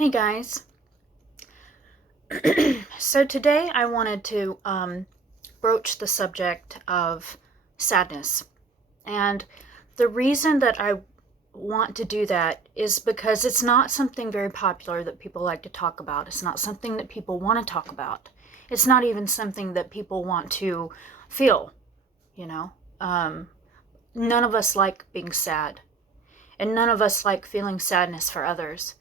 Hey guys. So today I wanted to broach the subject of sadness. And the reason that I want to do that is because it's not something very popular that people like to talk about. It's not something that people want to talk about. It's not even something that people want to feel, you know. None of us like being sad, and none of us like feeling sadness for others.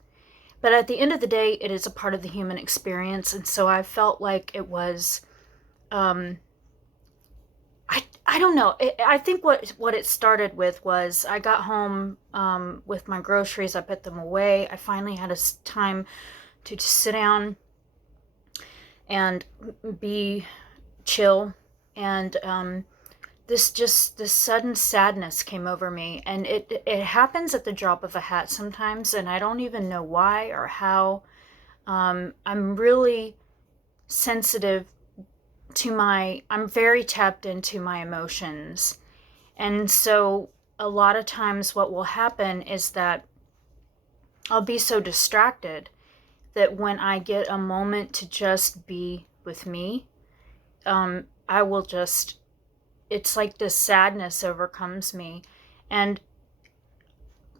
But at the end of the day, it is a part of the human experience, and so I felt like it was, um, I don't know. I think what it started with was I got home with my groceries. I put them away. I finally had a time to just sit down and be chill, and this sudden sadness came over me, and it happens at the drop of a hat sometimes, and I don't even know why or how. I'm really sensitive I'm very tapped into my emotions. And so a lot of times what will happen is that I'll be so distracted that when I get a moment to just be with me, I will just, it's like this sadness overcomes me. And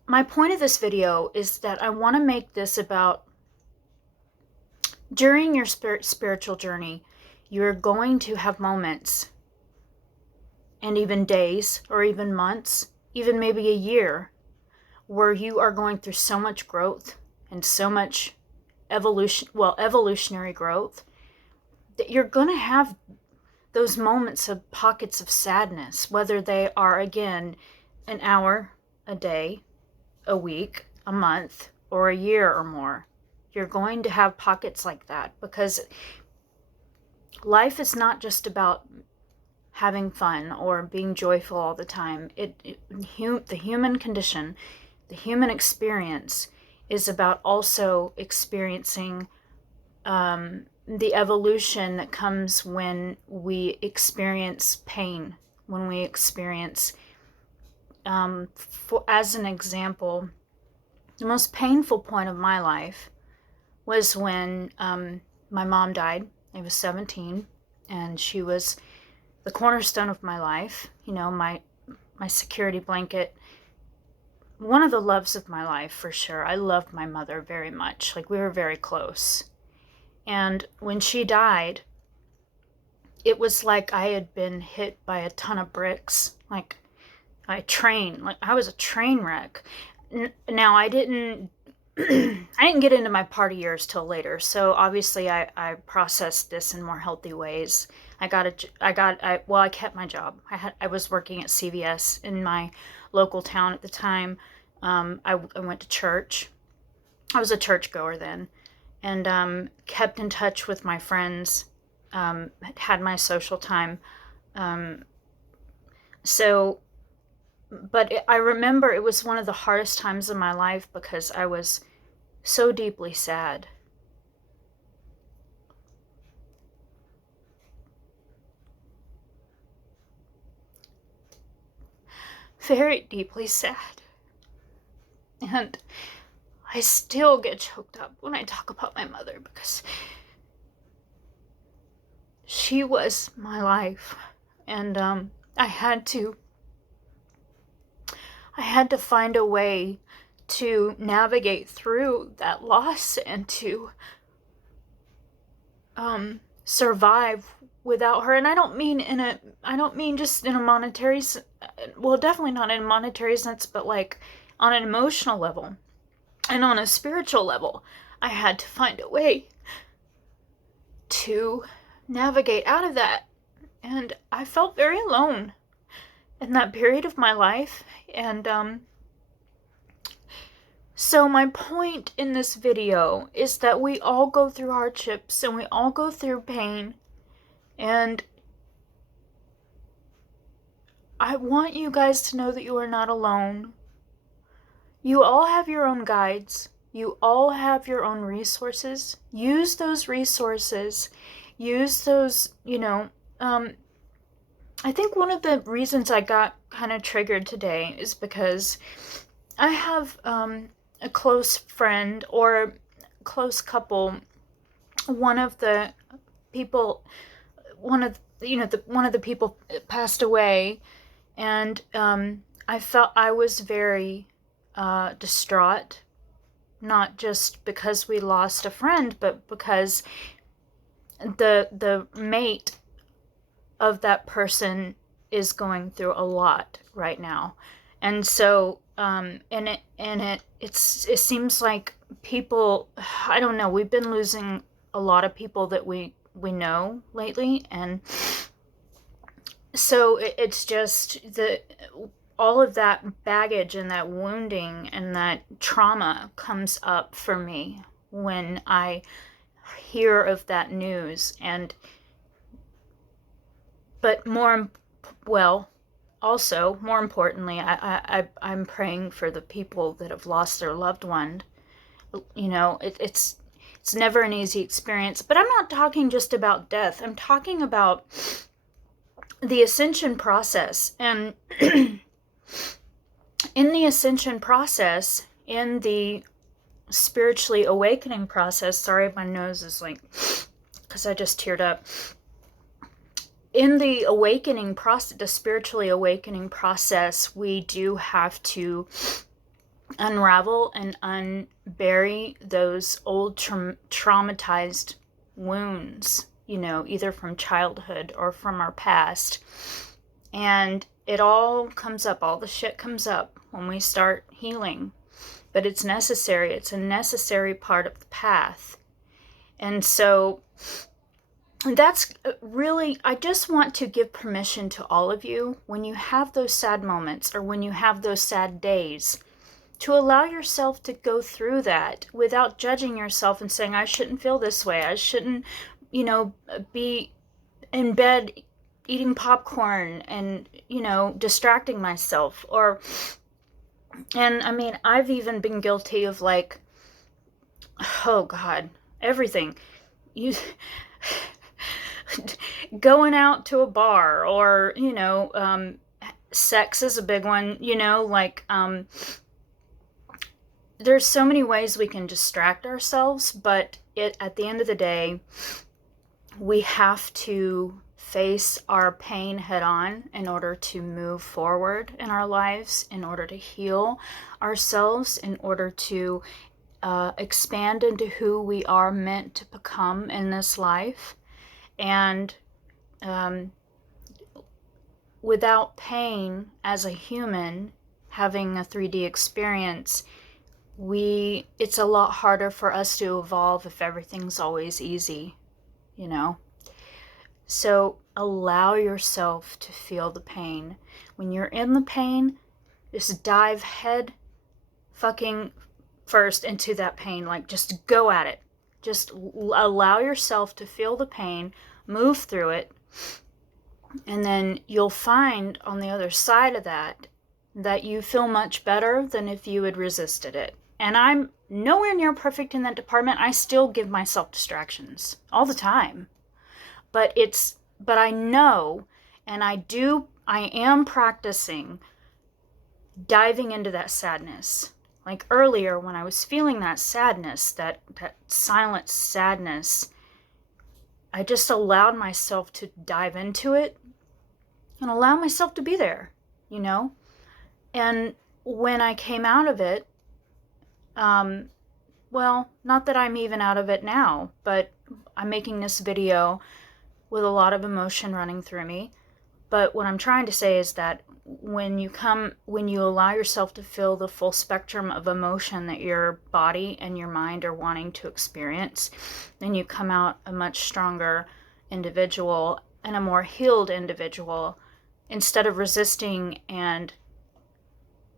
my point of this video is that I want to make this about during your spiritual journey, you're going to have moments and even days or even months, even maybe a year, where you are going through so much growth and so much evolutionary growth, that you're going to have those moments of pockets of sadness, whether they are, again, an hour, a day, a week, a month, or a year or more. You're going to have pockets like that because life is not just about having fun or being joyful all the time. The human condition, the human experience is about also experiencing the evolution that comes when we experience pain, when we experience, as an example, the most painful point of my life was when my mom died. I was 17, and she was the cornerstone of my life, my security blanket, one of the loves of my life for sure. I loved my mother very much. Like, we were very close. And when she died, it was like I had been hit by a ton of bricks, like I was a train wreck. Now I didn't I didn't get into my party years till later, so obviously I processed this in more healthy ways. I kept my job. I was working at CVS in my local town at the time. I went to church. I was a churchgoer then, and kept in touch with my friends. Had my social time. Um, so, but I remember it was one of the hardest times of my life because I was so deeply sad. Very deeply sad. And I still get choked up when I talk about my mother because she was my life. And I had to find a way to navigate through that loss and to survive without her. And I don't mean just in a monetary, well, definitely not in a monetary sense, but like on an emotional level and on a spiritual level. I had to find a way to navigate out of that. And I felt very alone in that period of my life. And so my point in this video is that we all go through hardships and we all go through pain, and I want you guys to know that you are not alone. You all have your own guides. You all have your own resources. Use those resources. Use those, I think one of the reasons I got kind of triggered today is because I have a close friend, or close couple, one of the people, one of the people passed away, and I felt I was very distraught, not just because we lost a friend, but because the mate of that person is going through a lot right now. And so it seems like people, I don't know, we've been losing a lot of people that we know lately, and so it's just all of that baggage and that wounding and that trauma comes up for me when I hear of that news. And but also more importantly, I'm praying for the people that have lost their loved one. It's never an easy experience, but I'm not talking just about death. I'm talking about the ascension process. And in the ascension process, in the spiritually awakening process, sorry, my nose is like, because I just teared up. In the awakening process, the spiritually awakening process, we do have to unravel and unbury those old traumatized wounds, either from childhood or from our past. And it all comes up, all the shit comes up when we start healing. But it's necessary. It's a necessary part of the path. And so that's really, I just want to give permission to all of you, when you have those sad moments or when you have those sad days, to allow yourself to go through that without judging yourself and saying, I shouldn't feel this way. I shouldn't, be in bed eating popcorn and, distracting myself. And I mean, I've even been guilty of like, oh God, everything. Going out to a bar, or, sex is a big one, there's so many ways we can distract ourselves, but at the end of the day, we have to face our pain head on in order to move forward in our lives, in order to heal ourselves, in order to expand into who we are meant to become in this life. And without pain as a human, having a 3D experience, it's a lot harder for us to evolve if everything's always easy, So allow yourself to feel the pain. When you're in the pain, just dive head fucking first into that pain. Like, just go at it. Just allow yourself to feel the pain, move through it, and then you'll find on the other side of that you feel much better than if you had resisted it. And I'm nowhere near perfect in that department. I still give myself distractions all the time. But I know, and I am practicing diving into that sadness. Like earlier, when I was feeling that sadness, that silent sadness, I just allowed myself to dive into it and allow myself to be there, And when I came out of it, not that I'm even out of it now, but I'm making this video with a lot of emotion running through me. But what I'm trying to say is that when you allow yourself to feel the full spectrum of emotion that your body and your mind are wanting to experience, then you come out a much stronger individual and a more healed individual, instead of resisting and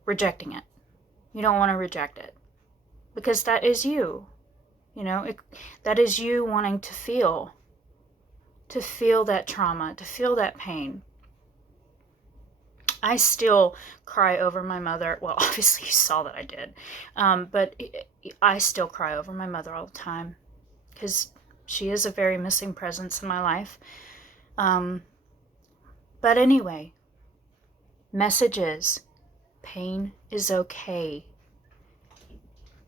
rejecting it. You don't want to reject it, because that is you. That is you wanting to feel that trauma, to feel that pain. I still cry over my mother. Well, obviously you saw that I did. But I still cry over my mother all the time, because she is a very missing presence in my life. But anyway, message is, pain is okay.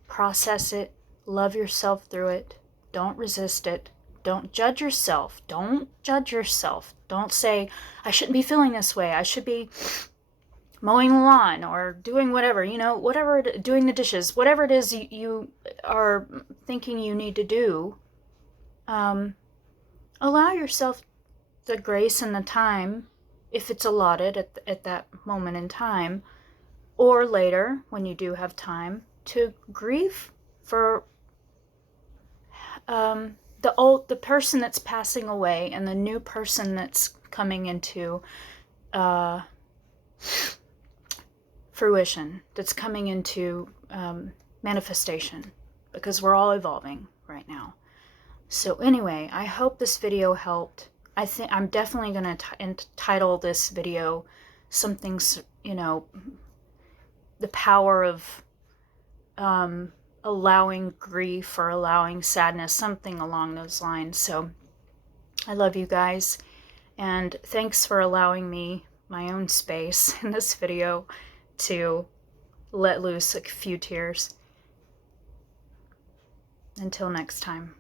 Process it, Love yourself through it. Don't resist it. Don't judge yourself. Don't judge yourself. Don't say, I shouldn't be feeling this way. I should be mowing the lawn or doing whatever, whatever, doing the dishes, whatever it is you are thinking you need to do. Allow yourself the grace and the time, if it's allotted at that moment in time, or later when you do have time, to grieve for the person that's passing away and the new person that's coming into fruition, that's coming into manifestation, because we're all evolving right now. So anyway, I hope this video helped. I think I'm definitely going to title this video something, the power of allowing grief or allowing sadness, something along those lines. So I love you guys, and thanks for allowing me my own space in this video to let loose a few tears. Until next time.